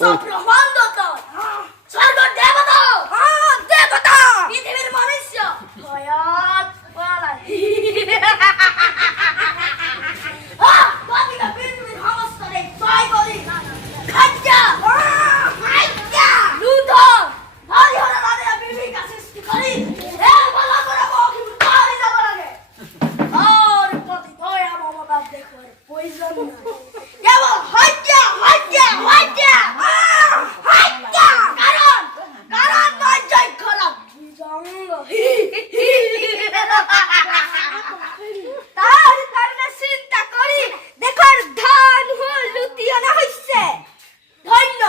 সব ব্রহ্মাণ্ড স্বর্গ দেবতা দেবতা পৃথিবীর মনুষ্য ভয়াত পালাই বাকিটা পৃথিবীর সমস্ত নেই জয় করি খাজ্জা খাজ্জা লুথন ভারী হলে রাজা বিবিকা সৃষ্টি করি এর বলা করে বকি পারি যাব লাগে আর প্রতি দয়া মমতা দেখো প্রয়োজন নাই কেবল হজ্জা হজ্জা হজ্জা হজ্জা কারণ কারণ লজ্জাই খারাপ জঙ্গ তার কারণে চিন্তা করি দেখার ধান লুটিয়ে না হইছে ধন্য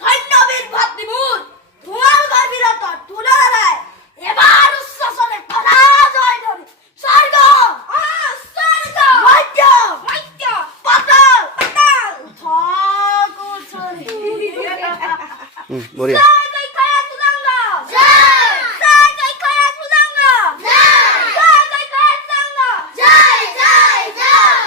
ধন্য বীর ভাতৃমূল তোমার গর্বিরত তুলনায় এবার উচ্ছ্বাসনে কথা জয় ধরি স্বর্গ স্বর্গ মধ্য মধ্য পাতাল পাতাল ঠাকুর বড়িয়া জয় খায়া তুলাঙ্গা জয় জয় খায়া তুলাঙ্গা জয় জয় খায়া তুলাঙ্গা জয় জয় জয়